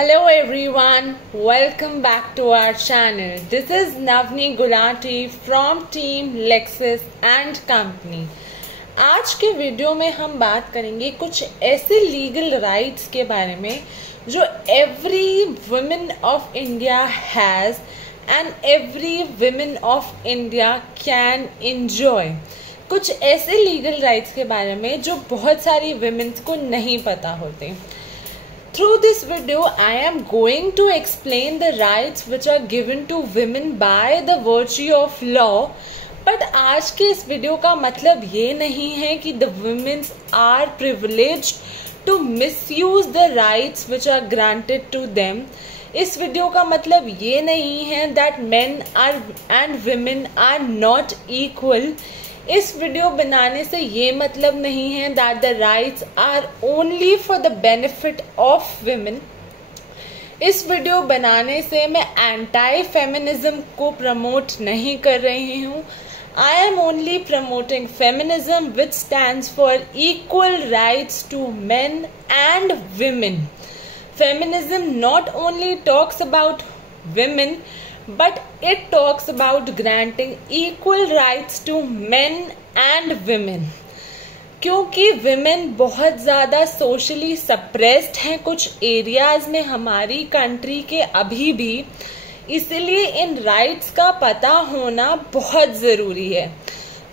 Hello everyone, welcome back to our channel. This is Navni Gulati from Team Lexus and Company. आज के video में हम बात करेंगे कुछ ऐसे लीगल राइट्स के बारे में जो every women of India has and every women of India can enjoy. कुछ ऐसे लीगल राइट्स के बारे में जो बहुत सारी वुमेन्स को नहीं पता होते। Through this video, I am going to explain the rights which are given to women by the virtue of law. But आज के इस वीडियो का मतलब ये नहीं है कि the women are privileged to misuse the rights which are granted to them. इस वीडियो का मतलब ये नहीं है that men are and women are not equal. इस वीडियो बनाने से ये मतलब नहीं है that the rights are only for the benefit of women. इस वीडियो बनाने से मैं एंटी फेमिनिज्म को प्रमोट नहीं कर रही हूँ. I am only promoting feminism which stands for equal rights to men and women. Feminism not only talks about women but it talks about granting equal rights to men and women. क्योंकि women बहुत ज़्यादा socially suppressed हैं कुछ areas में हमारी country के अभी भी, इसलिए इन राइट्स का पता होना बहुत ज़रूरी है.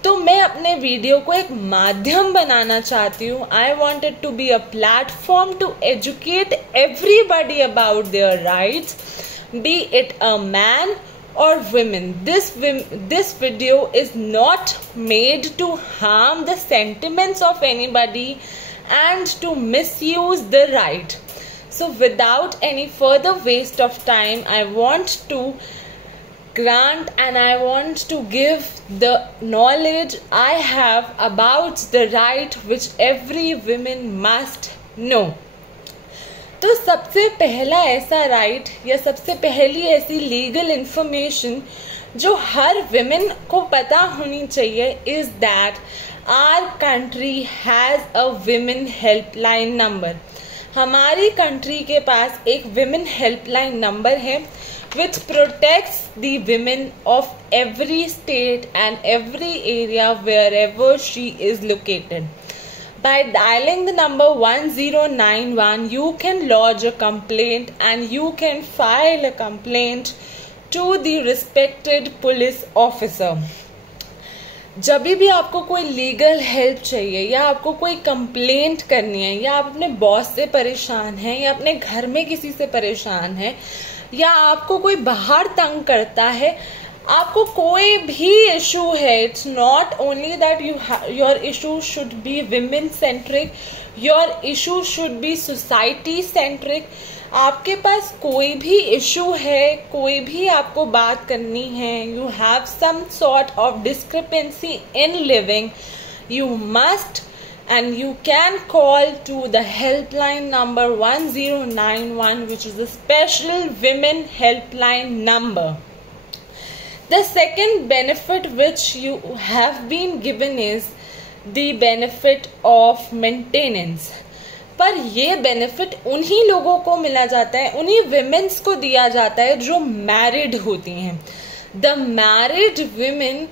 तो मैं अपने वीडियो को एक माध्यम बनाना चाहती हूँ. I wanted to be a platform to educate everybody about their rights, be it a man or women. This video is not made to harm the sentiments of anybody and to misuse the right. So without any further waste of time, I want to grant and I want to give the knowledge I have about the right which every woman must know. तो सबसे पहला ऐसा right या सबसे पहली ऐसी legal information जो हर women को पता होनी चाहिए is that our country has a women helpline number. हमारी कंट्री के पास एक विमेन हेल्पलाइन नंबर है which protects the women of every state and every area wherever she is located. By dialing the number 1091, you can lodge a complaint and you can file a complaint to the respected police officer. जब भी आपको कोई legal help चाहिए या आपको कोई complaint करनी है या आप अपने बॉस से परेशान हैं या अपने घर में किसी से परेशान हैं या आपको कोई बाहर तंग करता है, आपको कोई भी इशू है, it's not only that your issue should be women centric, your issue should be society centric. आपके पास कोई भी इशू है, कोई भी आपको बात करनी है, you have some sort of discrepancy in living, you must and you can call to the helpline number 1091, which is a special women helpline number. The second benefit which you have been given is the benefit of maintenance. पर ये benefit उन्हीं लोगों को मिला जाता है, उन्हीं women's को दिया जाता है जो मैरिड होती हैं. The married women,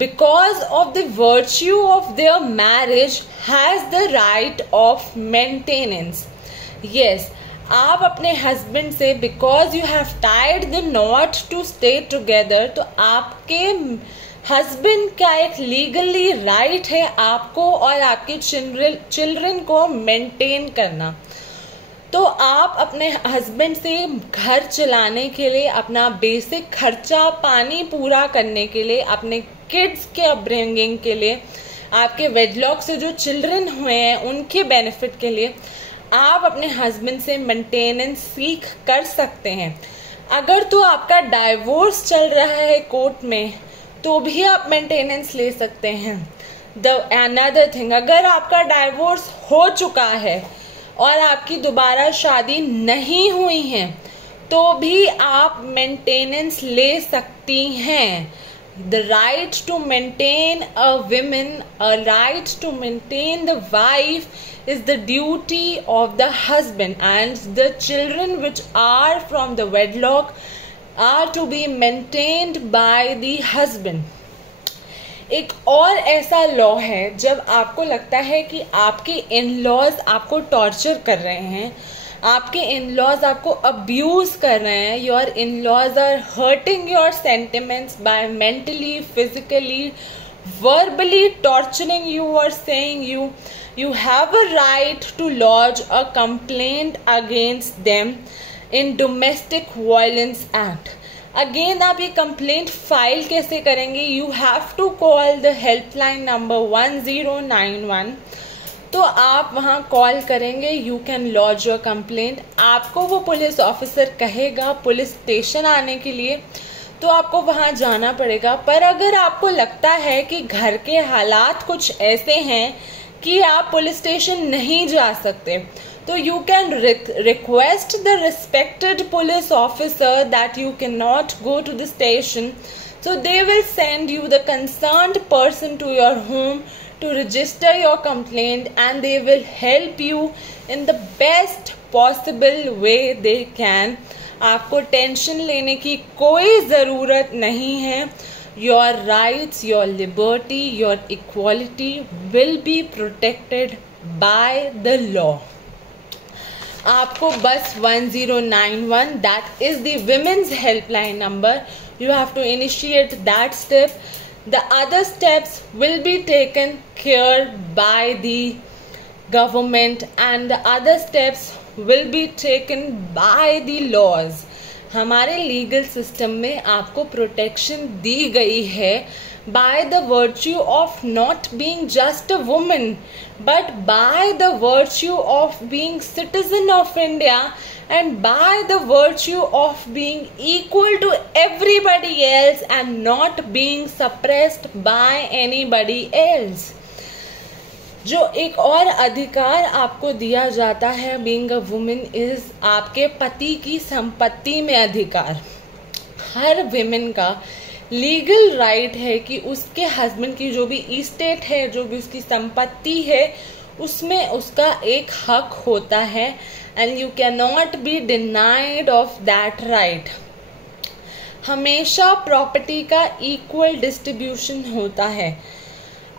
because of the virtue of their marriage, has the right of maintenance. Yes, आप अपने हस्बैंड से because you have tied the knot to stay together, तो आपके हस्बैंड का एक लीगली राइट है आपको और आपके चिल्ड्रन को मेंटेन करना. तो आप अपने हस्बैंड से घर चलाने के लिए, अपना बेसिक खर्चा पानी पूरा करने के लिए, अपने किड्स के अपब्रिंगिंग के लिए, आपके वेडलॉक से जो चिल्ड्रन हुए हैं उनके बेनिफिट के लिए आप अपने हस्बैंड से मेंटेनेंस सीख कर सकते हैं. अगर तो आपका डाइवोर्स चल रहा है कोर्ट में तो भी आप मेंटेनेंस ले सकते हैं. अनदर थिंग, अगर आपका डाइवोर्स हो चुका है और आपकी दोबारा शादी नहीं हुई है तो भी आप मेंटेनेंस ले सकती हैं. The right to maintain a woman, a right to maintain the wife is the duty of the husband, and the children which are from the wedlock are to be maintained by the husband. एक और ऐसा law है जब आपको लगता है कि आपके इन लॉज आपको टॉर्चर कर रहे हैं, आपके इन लॉज आपको अब्यूज कर रहे हैं, your in laws are hurting your sentiments by mentally, physically, verbally torturing you or saying you have a right to lodge a complaint against them in Domestic Violence Act. Again आप ये complaint file कैसे करेंगे? You have to call the helpline number 1091. तो आप वहाँ call करेंगे, you can lodge your complaint. आपको वो पुलिस ऑफिसर कहेगा पुलिस स्टेशन आने के लिए, तो आपको वहाँ जाना पड़ेगा. पर अगर आपको लगता है कि घर के हालात कुछ ऐसे हैं कि आप पुलिस स्टेशन नहीं जा सकते, तो you can request the respected police officer that you cannot go to the station. So they will send you the concerned person to your home to register your complaint, and they will help you in the best possible way they can. आपको tension लेने की कोई ज़रूरत नहीं है. Your rights, your liberty, your equality will be protected by the law. आपको बस 1091, that is the women's helpline number. You have to initiate that step. The other steps will be taken care by the government, and the other steps will be taken by the laws. हमारे legal system में आपको protection दी गई है by the virtue of not being just a woman, but by the virtue of being citizen of India, and by the virtue of being equal to everybody else and not being suppressed by anybody else. जो एक और अधिकार आपको दिया जाता है being a women is आपके पति की संपत्ति में अधिकार. हर विमेन का लीगल राइट है कि उसके हस्बैंड की जो भी इस्टेट है, जो भी उसकी संपत्ति है, उसमें उसका एक हक होता है, and you can not be denied of that right. हमेशा प्रॉपर्टी का इक्वल डिस्ट्रीब्यूशन होता है.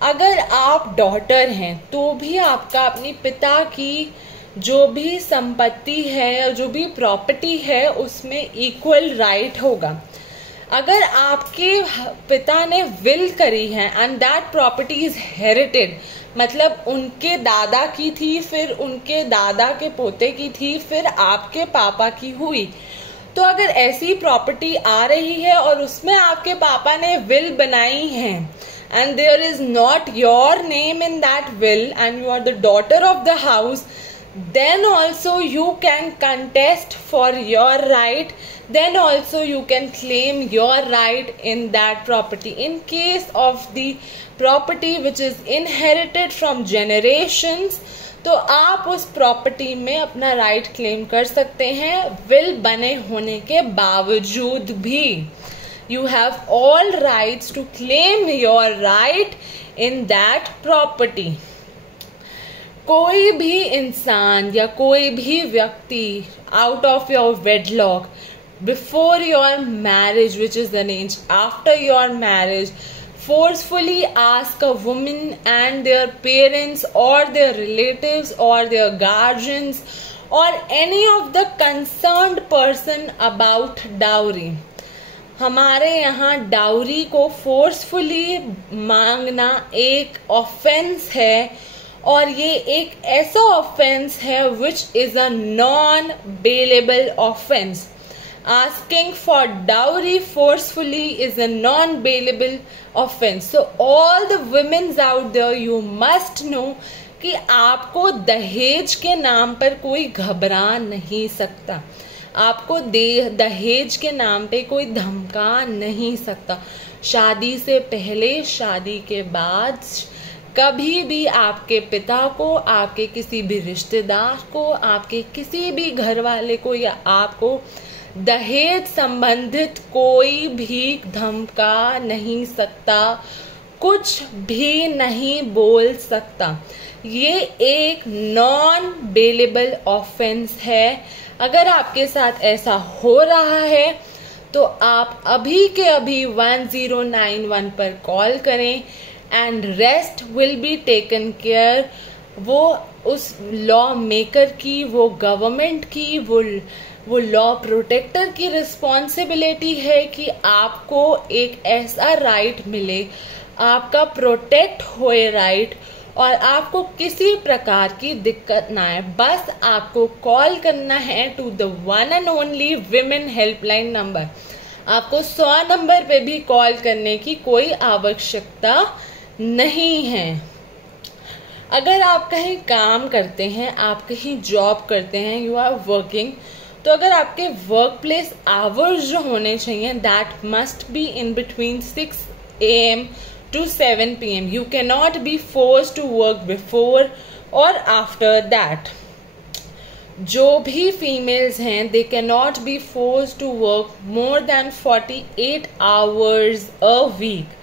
अगर आप डॉटर हैं तो भी आपका अपने पिता की जो भी संपत्ति है या जो भी प्रॉपर्टी है उसमें इक्वल राइट होगा. अगर आपके पिता ने विल करी है एंड दैट प्रॉपर्टी इज हेरिटेड, मतलब उनके दादा की थी, फिर उनके दादा के पोते की थी, फिर आपके पापा की हुई, तो अगर ऐसी प्रॉपर्टी आ रही है और उसमें आपके पापा ने विल बनाई है and there is not your name in that will and you are the daughter of the house, then also you can contest for your right, then also you can claim your right in that property. In case of the property which is inherited from generations, तो आप उस property में अपना right claim कर सकते हैं will बने होने के बावजूद भी. You have all rights to claim your right in that property. कोई भी इंसान या कोई भी व्यक्ति out of your wedlock, before your marriage which is arranged, after your marriage, forcefully ask a woman and their parents or their relatives or their guardians or any of the concerned person about dowry. हमारे यहाँ dowry को forcefully मांगना एक offence है, और ये एक ऐसा ऑफेंस है which is a non bailable offence. Asking for dowry forcefully is a non bailable offence. So all the womens out there, you must know कि आपको दहेज के नाम पर कोई घबरा नहीं सकता. आपको दहेज के नाम पे कोई धमका नहीं सकता. शादी से पहले, शादी के बाद कभी भी आपके पिता को, आपके किसी भी रिश्तेदार को, आपके किसी भी घर वाले को या आपको दहेज संबंधित कोई भी धमका नहीं सकता, कुछ भी नहीं बोल सकता। ये एक नॉन बेलेबल ऑफेंस है। अगर आपके साथ ऐसा हो रहा है तो आप अभी के अभी 1091 पर कॉल करें and rest will be taken care. वो उस लॉ मेकर की, वो गवर्नमेंट की, वो लॉ प्रोटेक्टर की रिस्पॉन्सिबिलिटी है कि आपको एक ऐसा राइट मिले, आपका प्रोटेक्ट होए राइट, और आपको किसी प्रकार की दिक्कत ना आए। बस आपको कॉल करना है to the one and only women helpline number. आपको 100 नंबर पे भी कॉल करने की कोई आवश्यकता नहीं है। अगर आप कहीं काम करते हैं, आप कहीं जॉब करते हैं, यू आर वर्किंग, तो अगर आपके वर्क प्लेस आवर्स जो होने चाहिए that must be in between 6 AM to 7 PM. You cannot be forced to work before or after that. जो भी फीमेल्स हैं they cannot be forced to work more than 48 hours a week.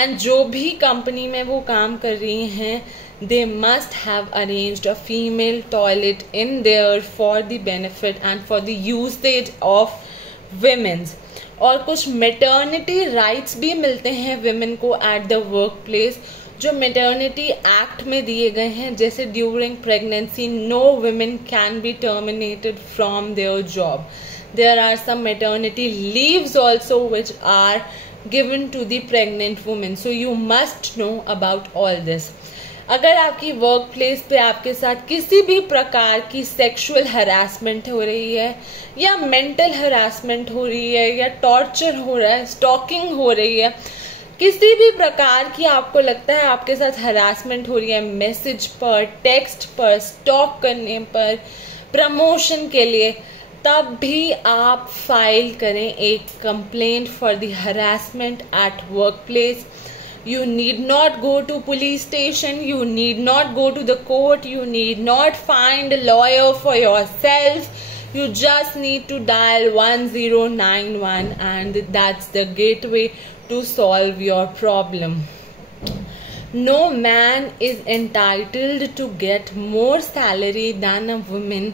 And जो भी company में वो काम कर रही हैं they must have arranged a female toilet in there for the benefit and for the usage of women's. और कुछ मेटर्निटी राइट्स भी मिलते हैं विमेन को एट द वर्क प्लेस, जो मेटर्निटी एक्ट में दिए गए हैं। जैसे during pregnancy no women can be terminated from their job. There are some maternity leaves also which are given to the pregnant women, so you must know about all this. अगर आपकी work place पे आपके साथ किसी भी प्रकार की sexual harassment हो रही है या मेंटल हरासमेंट हो रही है या टॉर्चर हो रहा है, स्टॉकिंग हो रही है, किसी भी प्रकार की आपको लगता है आपके साथ हरासमेंट हो रही है, मैसेज पर, टेक्स्ट पर, स्टॉक करने पर, प्रमोशन के लिए, तब भी आप फाइल करें एक complaint for the harassment at work place. You need not go to police station, you need not go to the court, you need not find a lawyer for yourself. You just need to dial 1091 and that's the gateway to solve your problem. No man is entitled to get more salary than a woman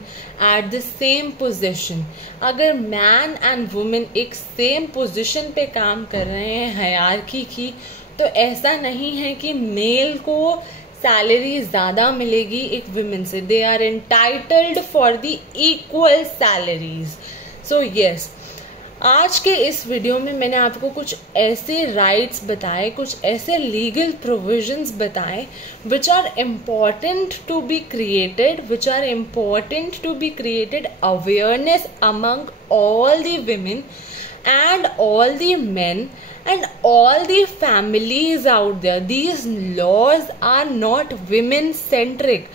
at the same position. अगर man and woman एक same position पे काम कर रहे हैं hierarchy की, तो ऐसा नहीं है कि मेल को सैलरी ज्यादा मिलेगी एक विमेन से। They are entitled for the equal salaries. So yes, आज के इस वीडियो में मैंने आपको कुछ ऐसे राइट्स बताए, कुछ ऐसे लीगल प्रोविजंस बताए which are important to be created, which are important to be created awareness among all the women and all the men and all the families out there. These laws are not women centric.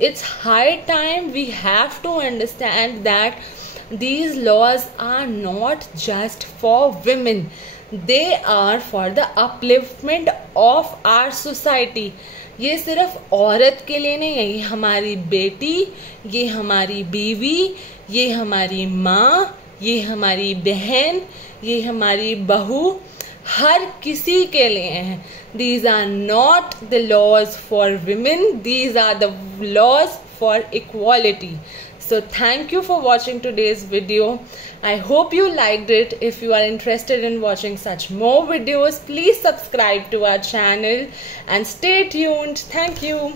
It's high time we have to understand that these laws are not just for women. They are for the upliftment of our society. ये सिर्फ औरत के लिए नहीं है, ये हमारी बेटी, ये हमारी बीवी, ये हमारी माँ, ये हमारी बहन, ये हमारी बहू, हर किसी के लिए हैं. These are not the laws for women, these are the laws for equality. So thank you for watching today's video. I hope you liked it. If you are interested in watching such more videos, please subscribe to our channel and stay tuned. Thank you.